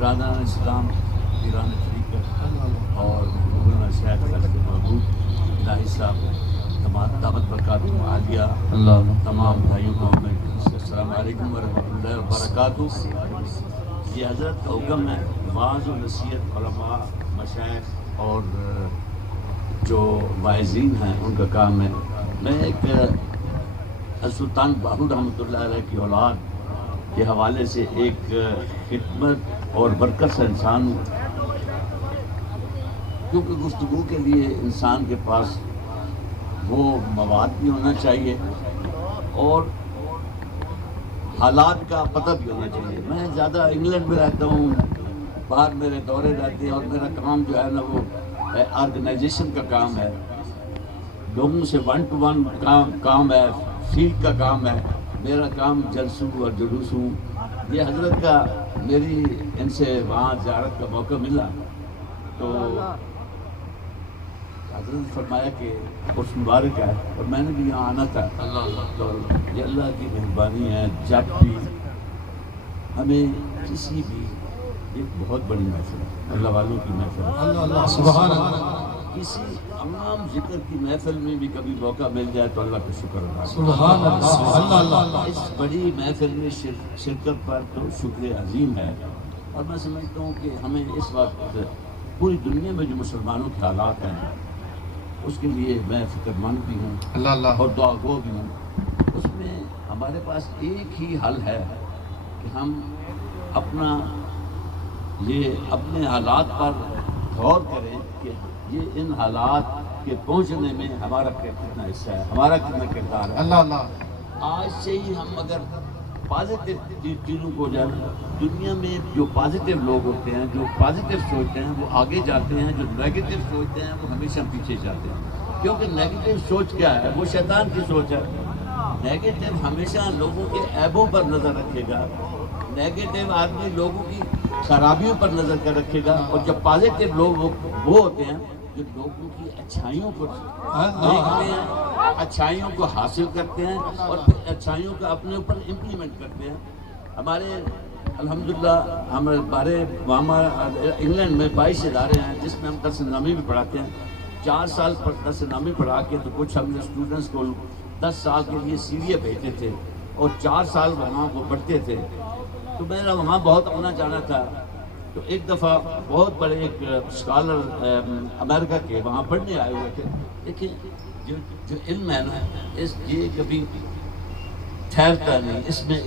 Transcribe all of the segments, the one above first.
राना इस्लाम Iran तरीक़त और मौलाना शेख महबूब इलाही साहब तमाम दावत बरकत आलिया तमाम भाइयों को मैं अस्सलाम वालेकुम व रहमतुल्लाहि व बरकातुहू। ये हज़रत का हुक्म है, वाज़ व नसीहत उलमा मशाइख और जो वाइज़ीन हैं उनका काम है। मैं एक सुल्तान बाहू रहमतुल्लाह अलैह की औलाद के हवाले से एक खिदमत और बरकत से इंसान हूँ, क्योंकि गुफ्तगू के लिए इंसान के पास वो मवाद भी होना चाहिए और हालात का पता भी होना चाहिए। मैं ज़्यादा इंग्लैंड में रहता हूँ, बाहर मेरे दौरे रहते हैं और मेरा काम जो है ना वो ऑर्गेनाइजेशन का काम है, लोगों से 1 to 1 काम है, फील्ड का काम है। मेरा काम जलसू और जुलूसू। ये हजरत का मेरी इनसे वहाँ ज़ियारत का मौका मिला तो हजरत ने फरमाया कि उस मुबारक है और मैंने भी यहाँ आना था। तो ये अल्लाह की मेहरबानी है, जब भी हमें किसी भी एक बहुत बड़ी महफिल है, अल्लाह वालों की महफिल, सुभान अल्लाह, किसी तमाम जिक्र की महफिल में भी कभी मौका मिल जाए तो अल्लाह का शुक्र अदा करें। सुभान अल्लाह। इस बड़ी महफिल में शिरकत पर तो शुक्र अजीम है। और मैं समझता हूँ कि हमें इस वक्त पूरी दुनिया में जो मुसलमानों के हालात हैं उसके लिए मैं फिक्रमंद भी हूँ और दुआगो भी हूँ। उसमें हमारे पास एक ही हल है कि हम अपने हालात पर गौर करें कि ये इन हालात के पहुँचने में हमारा कितना हिस्सा है, हमारा कितना किरदार है। आज से ही हम अगर पॉजिटिव चीज़ों को जाने, दुनिया में जो पॉजिटिव लोग होते हैं, जो पॉजिटिव सोचते हैं वो आगे जाते हैं, जो नेगेटिव सोचते हैं वो हमेशा पीछे जाते हैं। क्योंकि नेगेटिव सोच क्या है, वो शैतान की सोच है। नेगेटिव हमेशा लोगों के ऐबों पर नज़र रखेगा, नेगेटिव आदमी लोगों की खराबियों पर नज़र कर रखेगा। और जब पॉजिटिव लोग वो होते हैं जो लोगों की अच्छाइयों को देखते हैं, अच्छाइयों को हासिल करते हैं और फिर अच्छाइयों को अपने ऊपर इम्प्लीमेंट करते हैं। हमारे अल्हम्दुलिल्लाह हमारे इंग्लैंड में 22 इदारे हैं जिसमें हम दर्स नामी भी पढ़ाते हैं। 4 साल पर दर्स नामी पढ़ा के तो कुछ हमने स्टूडेंट्स को 10 साल के लिए सीरिया भेजते थे और 4 साल वहाँ वो पढ़ते थे। तो मेरा वहाँ बहुत आना जाना था। तो एक दफ़ा बहुत बड़े एक स्कॉलर अमेरिका के वहाँ पढ़ने आए हुए थे। देखिए जो इल्म है ना, ये कभी ठहरता नहीं, इसमें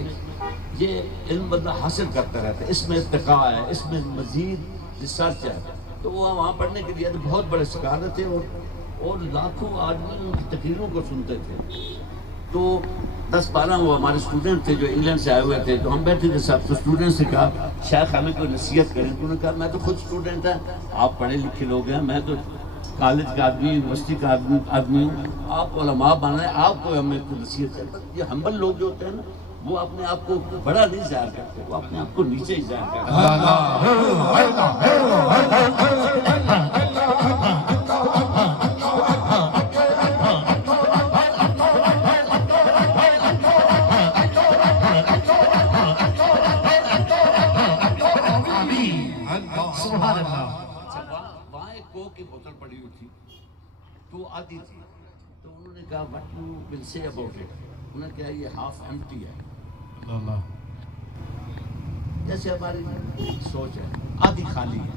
ये इल्म बंदा हासिल करता रहता है, इसमें इर्तिका है, इसमें मज़ीद रिसर्च है। तो वो वहाँ पढ़ने के लिए तो बहुत बड़े स्कॉलर थे और लाखों आदमी उनकी तकरीरों को सुनते थे। तो 10-12 वो हमारे स्टूडेंट थे जो इंग्लैंड से आए हुए थे। तो हम बैठे थे सब, तो स्टूडेंट से कहा शेख हमें कोई नसीहत करें। तो उन्होंने कहा मैं तो खुद स्टूडेंट है, आप पढ़े लिखे लोग हैं, मैं तो कॉलेज का आदमी, यूनिवर्सिटी का आदमी हूँ, आप उलमा बन रहे हैं, आपको हमें कोई नसीहत करें। ये हम्बल लोग जो होते हैं ना वो अपने आप को बड़ा नहीं जाहिर करते, वो अपने आप को नीचे ही जाहिर करते हैं। वहाँ एक कोक की बोतल पड़ी हुई थी तो आती थी। तो उन्होंने कहा what you will say about it. उन्होंने कहा ये हाफ एम्प्टी है, जैसे हमारी सोच है आधी खाली है।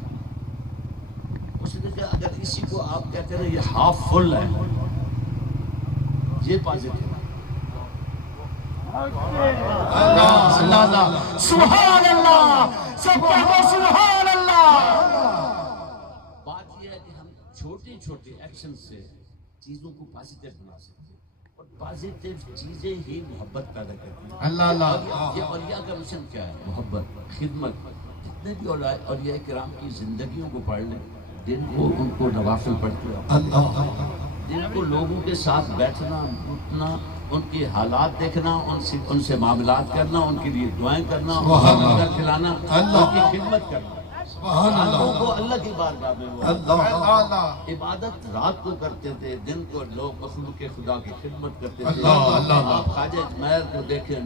उसने कहा अगर इसी को आप कहते हैं ये हाफ फुल है, ये पॉजिटिव है। सुभान अल्लाह, सब कहते सुभान अल्लाह। बात यह है कि हम छोटे छोटे एक्शन से चीजों को पॉजिटिव बना सकते हैं और पॉजिटिव चीजें ही मोहब्बत पैदा करती हैं। अल्लाह। ये औलिया का मिशन क्या है? मोहब्बत, खिदमत। जितने भी औलिया किराम की जिंदगियों को पढ़ लें, दिन को उनको नवाफिल पढ़ते हैं, दिन को लोगों के साथ बैठना, उठना, उनके हालात देखना, उनसे मामलात करना, उनके लिए दुआएं करना, उनका खिलाना, उनकी खिदमत करना। रातों को अल्लाह की बारगाह में वो अल्लाह इबादत रात को करते थे, दिन को लोग मखलूक के खुदा की खिदमत करते थे। अल्लाह आप ख्वाजा अजमेर को देखें,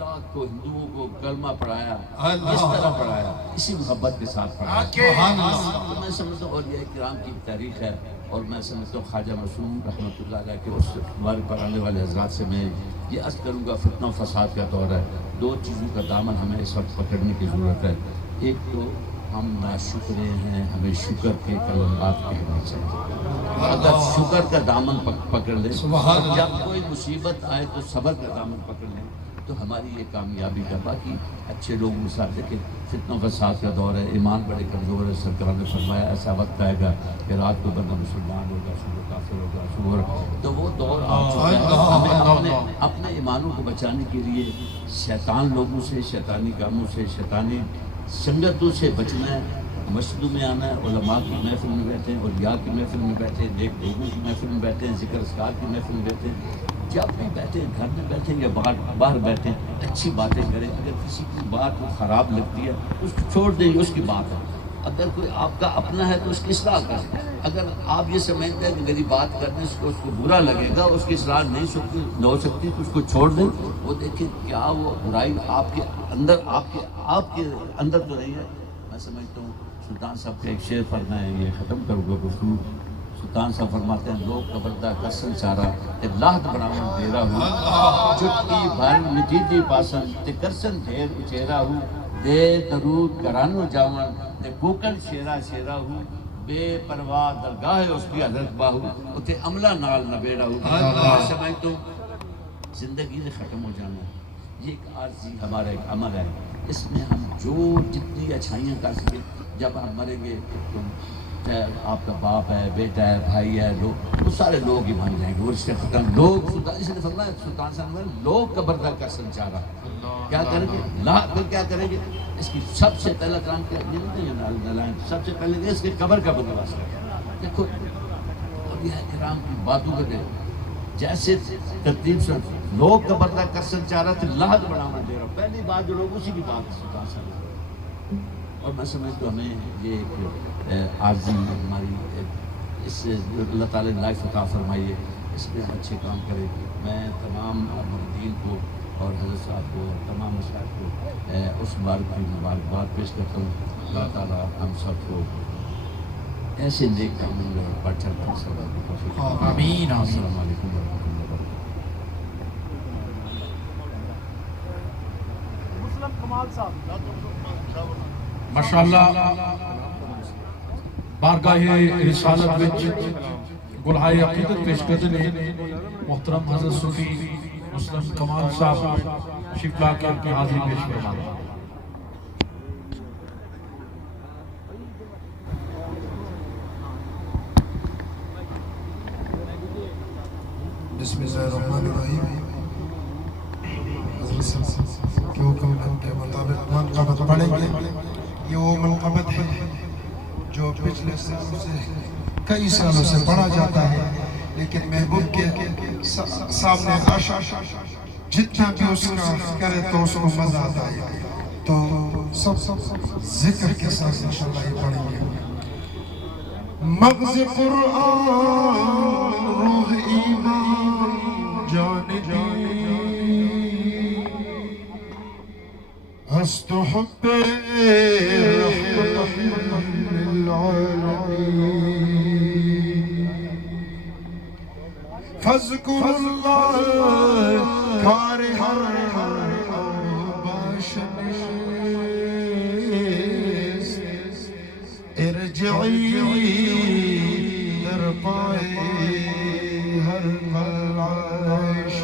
रात को हिंदुओं को कलमा पढ़ाया, किस तरह पढ़ाया, इसी मोहब्बत के साथ पढ़ाया। तो मैं समझता हूँ और ये किराम की तारीख है, और मैं समझता हूँ ख्वाजा मासूम रहमतुल्लाह अलैह के उस बारे पर आने वाले हजरात से मैं ये अर्ज़ करूँगा, फितना फसाद का दौर है। दो चीज़ों का दामन हमें इस वक्त पकड़ने की ज़रूरत है। एक तो हम नाशुक्रे हैं, हमें शुक्र के कलमात कहने चाहिए। अगर शुक्र का दामन पकड़ लें, जब कोई मुसीबत आए तो सब्र का दामन पकड़ लें, तो हमारी ये कामयाबी का। बाकी अच्छे लोगों के साथ देखें, फितना फसाद का दौर है, ईमान बड़े कमज़ोर है। सरकार ने फरमाया ऐसा वक्त आएगा कि रात को बंदा मुसलमान होगा, सुबह काफिर होगा, सुबह तो वो दौर आ चुका है। हमें अपने ईमानों को बचाने के लिए शैतान लोगों से, शैतानी कामों से, शैतानी संगतों से बचना है। मस्जिदों में आना है, उलमा की महफिल में बैठे हैं, और या की महफिल में बैठे हैं, नेक लोगों की महफिल में बैठे हैं, ज़िक्र अस्कार की महफिल में बैठे हैं। जब भी बैठे, घर में बैठे या बाहर बैठे, अच्छी बातें करें। अगर किसी की बात ख़राब लगती है उसको छोड़ दें, उसकी बात है। अगर कोई आपका अपना है तो उसकी इस्लाह करें। अगर आप ये समझते हैं कि मेरी बात करने से उसको बुरा लगेगा, उसकी इस्लाह नहीं हो सकती, तो उसको छोड़ दें। वो देखें क्या वो बुराई आपके अंदर आपके अंदर तो नहीं है। मैं समझता हूँ सुल्तान साहब का एक शेर पढ़ना है, ये ख़त्म करूँगा गुफ्तगू। सुल्तान साहब फरमाते हैं, लोग कबरदा कसम चारा लाहत बनावन देरा हूँ, चुटकी भर मिटीदी पासन ते करसन ढेर उचेरा हूँ, दे दरूद करानो जावन ते कोकन शेरा शेरा हूँ, बेपरवाह दरगाह उसकी हजरत बाहू उते अमला नाल नबेड़ा हूँ। समझ तो जिंदगी से ख़त्म हो जाना, ये एक आर्जी हमारा एक अमल है। इसमें हम जो जितनी अच्छाइयाँ कर सकें, जब हम मरेंगे तो चाहे आपका बाप है, बेटा है, भाई है, लोग वो सारे लोग ही बन जाएंगे। वो रिश्ते खत्म, लोग इसने फरमाया सुल्तान साहब ने, लोग कब्र का संचारा क्या करेंगे, फिर क्या करेंगे। इसकी सबसे पहला काम क्या, सबसे पहले इसके कब्र का बंदोबस्त करें। देखो और यह इकराम की बातों को जैसे तरतीब से लोग कब्र का कर संचारा थे, लाहत बढ़ावा दे रहा। पहली बात जो लोग उसी की बात है सुल्तान साहब। और मैं समझता हूँ हमें ये एक आर्जी हमारी इससे अल्लाह ताला ने लाइफ अता फरमाई है, इसमें हम अच्छे काम करें। मैं तमाम मुरीदीन को और हज़रत साहब को, तमाम मशाइख को उस मुबारक की मुबारकबाद पेश करता हूँ। अल्लाह ताला हम सबको ऐसे नेक कामों में बढ़ चढ़ कर सब आमीन। अस्सलाम वालेकुम वरहमतुल्लाहि वबरकातुहू। माशाअल्लाह बारगाह रिसालत विच गुलहाए अकीदत पेश करते ने मोहतरम हज़रत सूफी मुस्लिम कमाल साहब शिफला के अपनी हाजिरी पेश फरमाते। बिस्मिल्लाहिर्रहमानिर्रहीम। के हुक्म के मुताबिक मनक़बत पढ़ेंगे। ये वो मनक़बत है जो पिछले सालों से कई सालों से पढ़ा जाता है, लेकिन महबूब के सामने आशा जितना भी उसका करे तो उसको मजा आता है। तो सब जिक्र के साथ इंशाअल्लाह ये पढ़ेंगे। मग़ज़ क़ुरआन रूह ईमान जान हस्त हुब्बे रहमतिल आलमीन फज़्कुरुल्लाह कार हर बाशने इरजिई दर पाए हर कलाश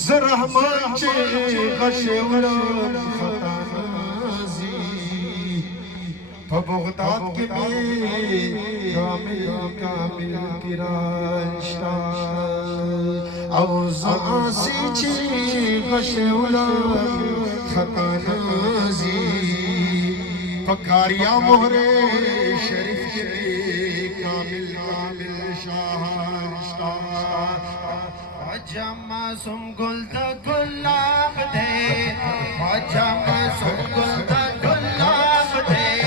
ज़रहमत चे गशे उलान खतानाजी बगदाद के में कामिल किराशा औज़ासी चे गशे उलान खतानाजी पकारिया मोहरे शरीफ कामिल शाह जमा सुम गुल गुलाब दे, जमा सुम गुल गुलाब दे।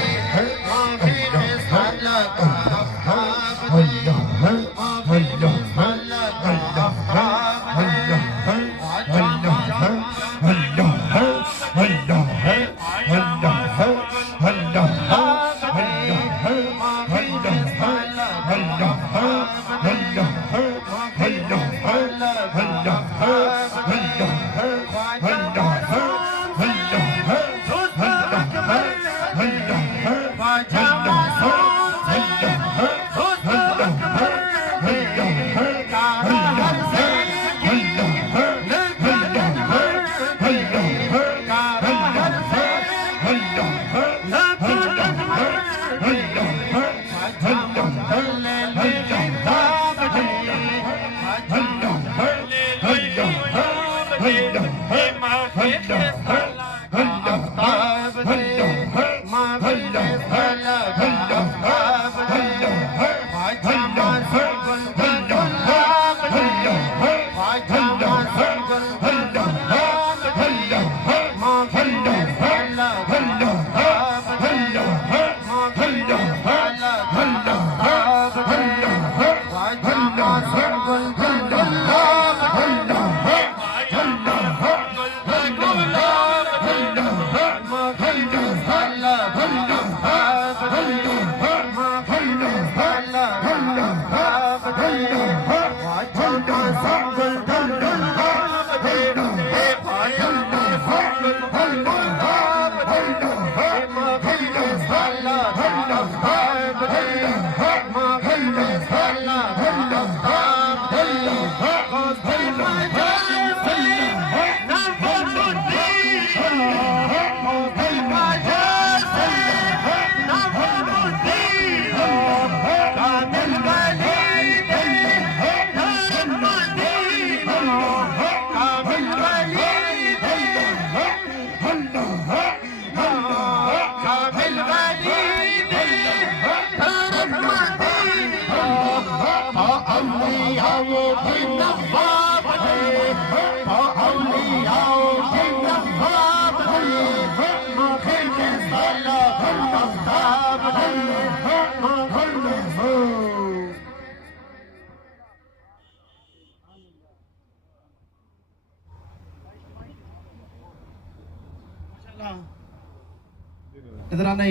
इधराना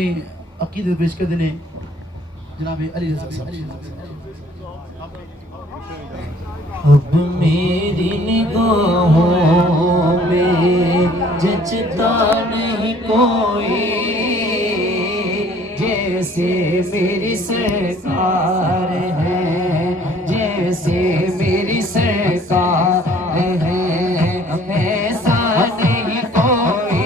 अकीदत पेश कर देने जनाब अली रज़ा साहब। अब मेरी निगाहों में जचता नहीं कोई, जैसे मेरी सरकार है, जैसे मेरी सरकार है, ऐसा नहीं कोई,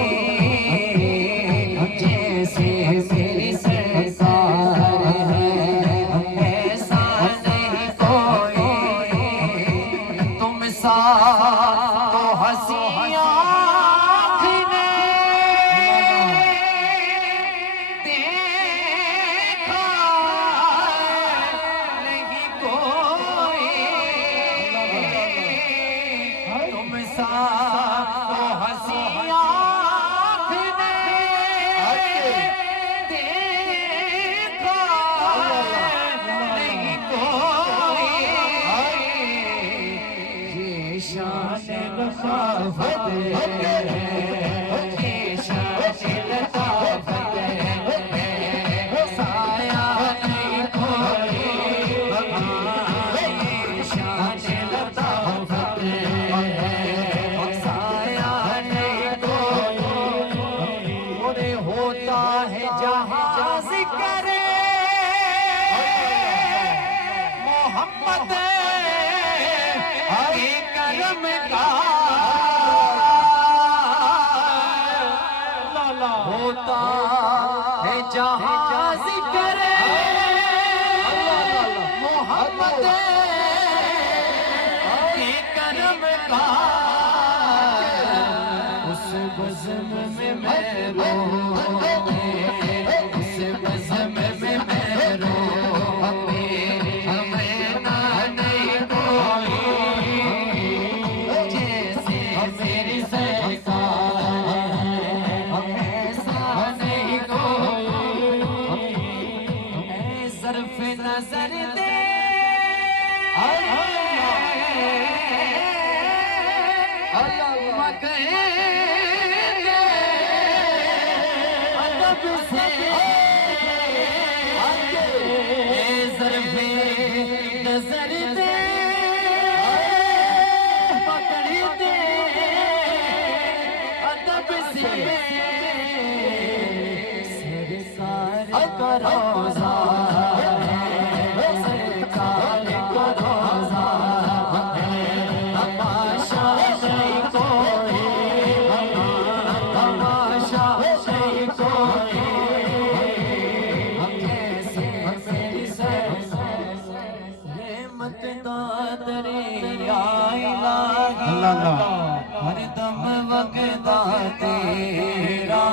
जैसे मेरी सरकार है, ऐसा नहीं कोई। तुम सा तो हंसी आँख ने देखा नहीं कोई, तुम सा तो हंसी आँख ने देखा नहीं कोई। ये शान लताफत है, ये शान लताफत है, साया नहीं कोई। ये शान लताफत है, साया नहीं कोई। और होता है जहाँ ज़िक्र मोहम्मद के करम का, होता है जहाँ ज़िक्र मोहम्मद के करम का, उस बज़्म में मैं रोऊं, उस बज़्म में मैं रोऊं, हमें ना नहीं कोई, जैसे मेरी सरकार है, ऐसा नहीं कोई। सरफ नजर दे अदब से, सरफे नजर दे पकड़ दे अदब से, सरकार का रोज़ा है, सरकार का रोज़ा है, तमाशा नहीं कोई, तमाशा नहीं कोई। कैसे मेरी रहमत दादरे इलाही, हर दम वगदा तेरा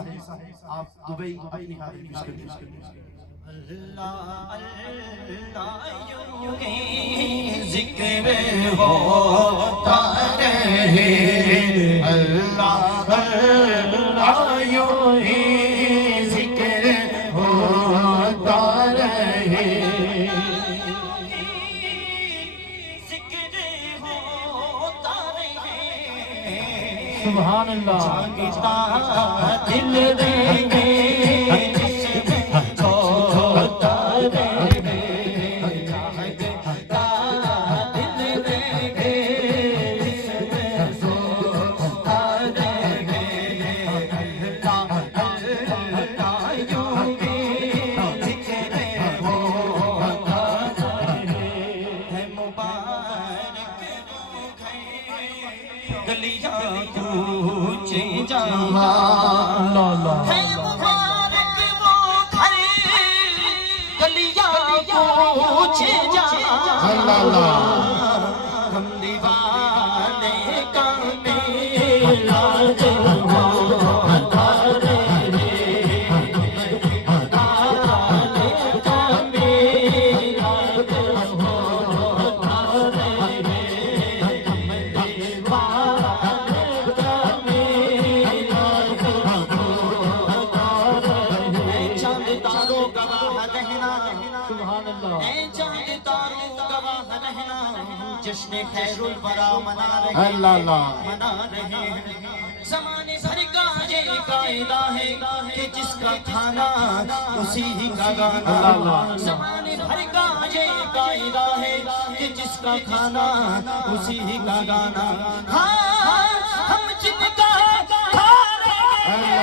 आप दुबई अपनी हाजिरी पेश कर दीजिए। अल्लाह अल्लाह यूं ही जिक्र होता रहे, अल्लाह अल्लाह यूं ही जिक्र होता रहे, जिक्र होता रहे। सुभान अल्लाह। जागता दिल देंगे जश्न खैरुल वरा मना रहे, मना रहे। ज़माने भर का ये कायदा है कि जिसका खाना उसी ही का गाना। ज़माने भर का ये कायदा है कि जिसका खाना उसी ही का गाना। हाँ हम जिनका खा रहे हैं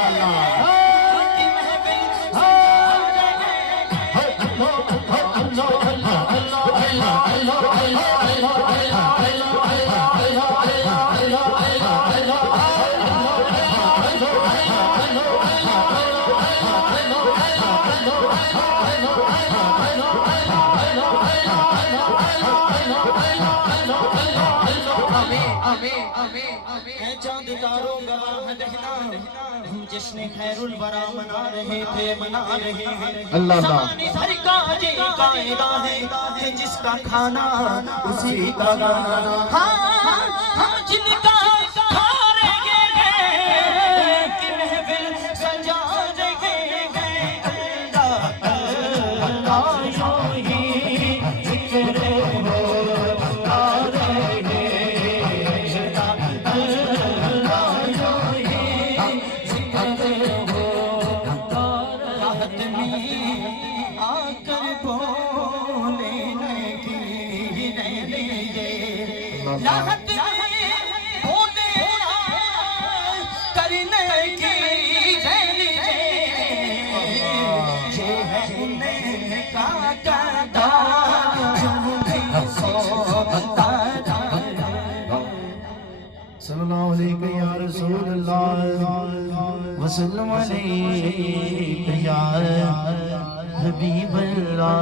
चांद तारों गवाह रहना, हम जश्न खैरुल वरा मना रहे थे, मना रहे हैं। ज़माने भर का ये कायदा है कि जिसका खाना उसी का गाना। हाँ हम जिनका खा रहे हैं कि महफिल सजा रहे हैं, अल्लाह यूं ही जिक्र होता रहे। राहत होने करने की जैली ये है उनका कादा जो भी सोता सल्लल्लाहु अलैहि या रसूल अल्लाह वसल्लम अलैहि या हबीब अल्लाह।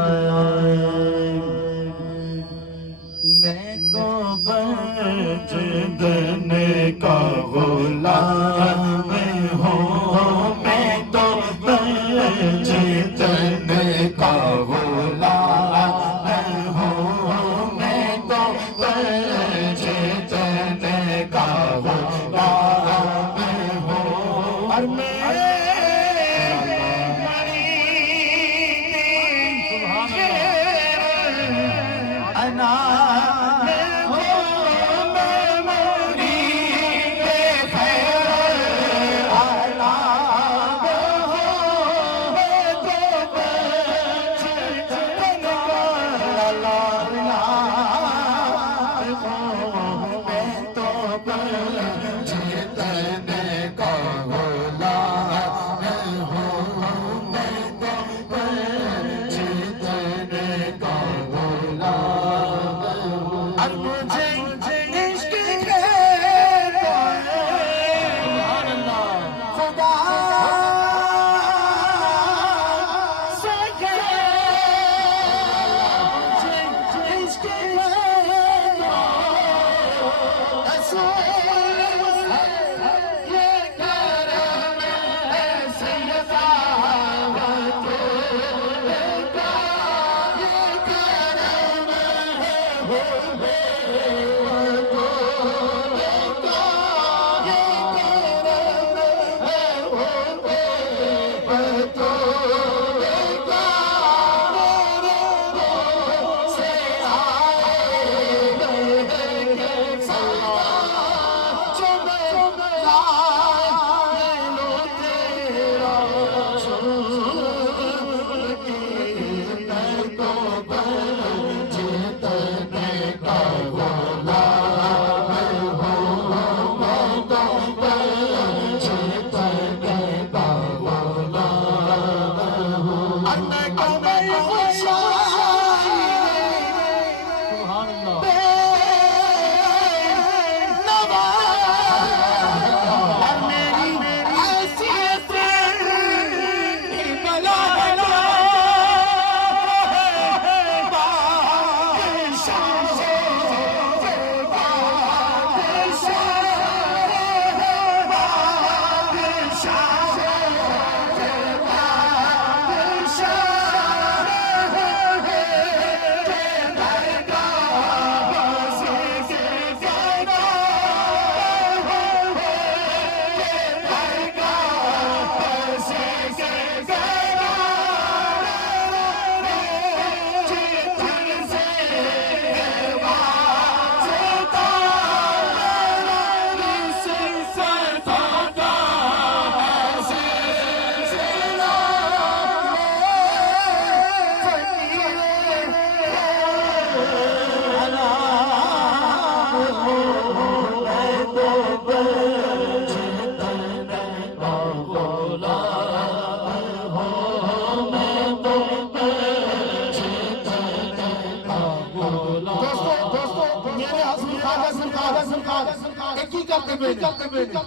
मैं तो बजदन का गुलाम हूँ, मैं तो बजदन का गुलाम हूँ, मैं तो बजदन का गुलाम हूँ। और मैं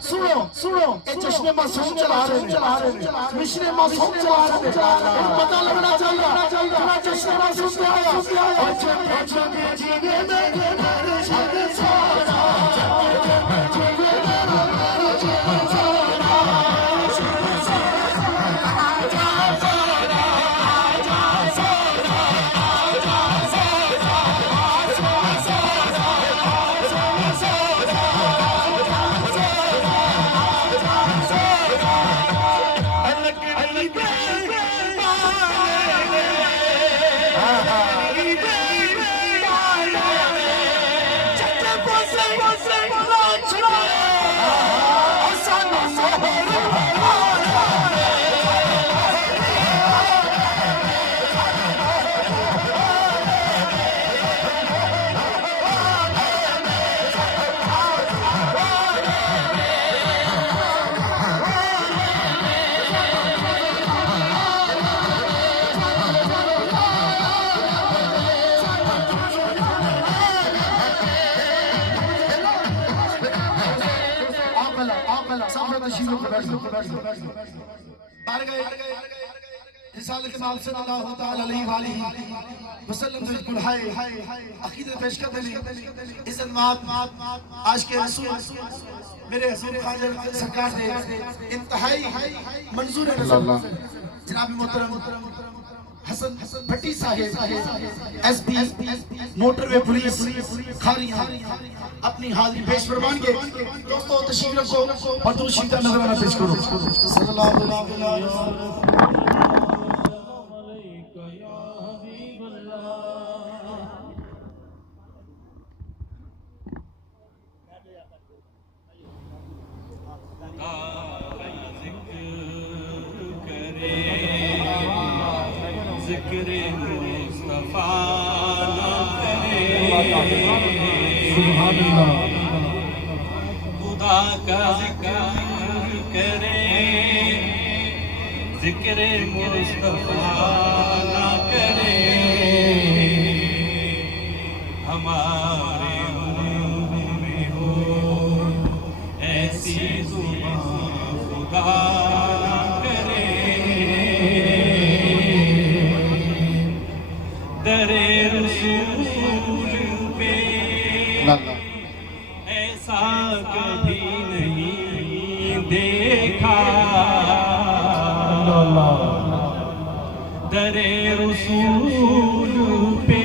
सुनो सुनो ये जश्न मासूम चला रहे हैं मिशन मासूम चला रहे हैं पता लगना चाहिए जश्न मासूम क्या है और जो जीने में छोड़ा आज के रसूल मेरे हजूर ख्वाजा सरकार ने इंतहाई मंजूर जनाब मोहतरम हसन भट्टी Sahib SP motorway police Khariyan अपनी हाजिरी पेश फरमाएंगे। दोस्तों तशरीफ रखो और दूसरी शीटा नजराना पेश करो। सल्लल्लाहु अलैहि ज़िक्र मुस्तफ़ा ना करे खुदा का ज़िक्र करे ज़िक्र मुस्तफ़ा ना करे हमारे मुँह में हो ऐसी ज़ुबान खुदा ना करे दरे रसूल पे ऐसा कभी नहीं देखा दरे रसूल पे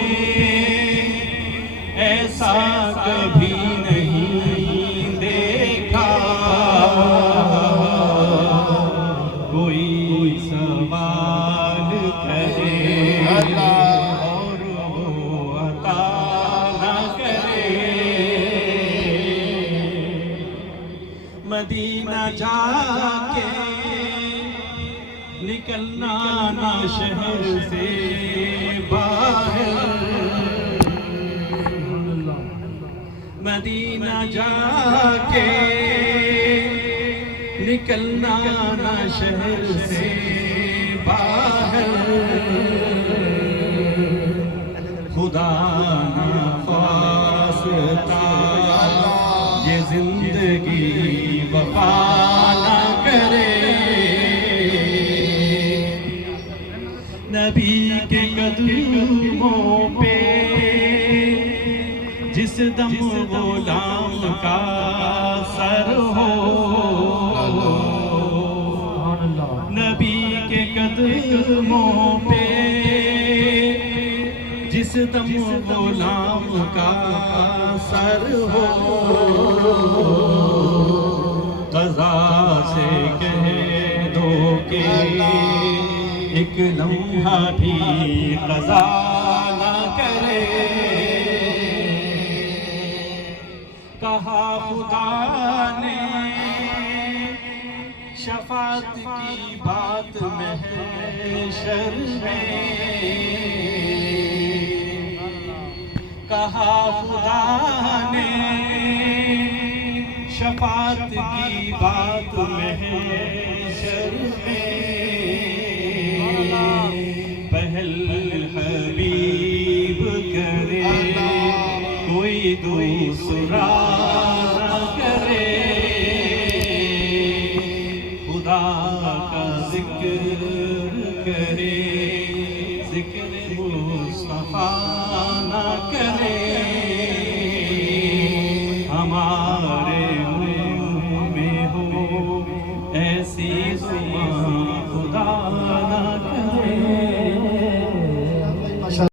ऐसा कभी नहीं देखा। कोई सवाल करे और वो अता न करे। मदीना जाके निकलना ना शहर से बाहर। मदीना जाके निकलना ना शहर से बाहर। खुदा ना ख्वास्ता ये जिंदगी वफा ना करे। नबी के कदमों पे जिस दम गुलाम का सर हो। नबी के कदमों पे जिस दम गुलाम का सर हो। क़ज़ा से कह दो के एक लम्हा भी क़ज़ा न करे। कहा खुदा ने शफ़ाअत की बात महशर में। कहा खुदा ने शफ़ाअत की बात महशर में। पहल हबीब करे कोई दूसरा न करे। खुदा का जिक्र करे